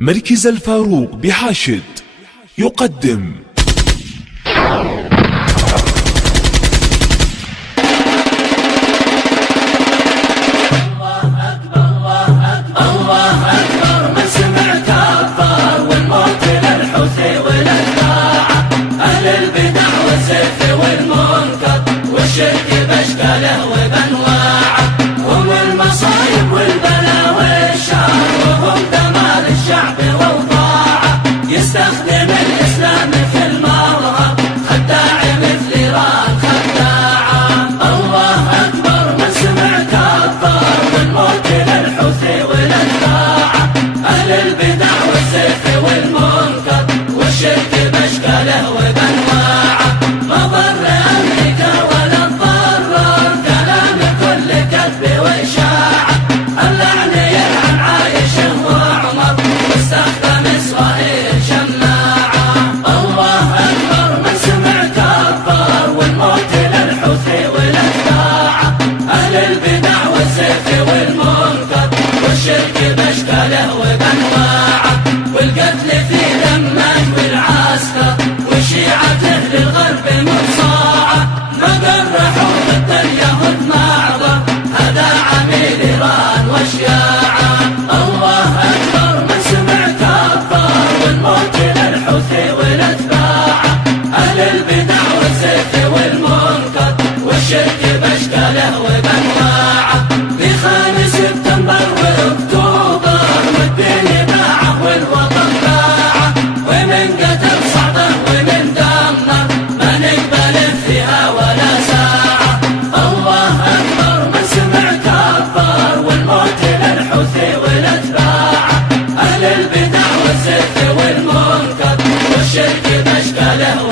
مركز الفاروق بحاشد يقدم والشرك باشكاله وبانواعه، هم المصايب والبلا والشر، وهم دمار الشعب واوضاعه. يستخدم الاسلام في المظهر خداع مثل ايران خداعه. الله اكبر من سمع كبر، والموت للحوثي والاتباعه. اهل البدع والزيف والمنكر، والشرك باشكاله وبانواعه. ما ضر امريكا ولا تضرر كلام كل كذب واشاعه. اللعن يلعن عايش وعمر، واستخدم اسرائيل شماعه. الله اكبر من سمع كبر، والموت للحوثي والاتباعه. اهل البدع والزيف والمنكر، والشرك باشكاله وبانواعه. والقتل في دمه والعسكر، وشيعته للغرب مصاعه. ما قرحوا ضد اليهود معظم، هذا عميل ايران وشياعه. الله اكبر من سمع كبر، والموت للحوثي والاتباعه. اهل البدع والزيف والمنكر، والشرك باشكاله وبانواعه. في 5 سبتمبر واكتوبر، والدين باعه والوطن باعه. ومن قتل صعبه ومن دمر، ما نقبل فيها ولا ساعه. الله اكبر من سمع كبر، والموت للحوثي والاتباعه. اهل البدع والزيف والمنكر، والشرك باشكاله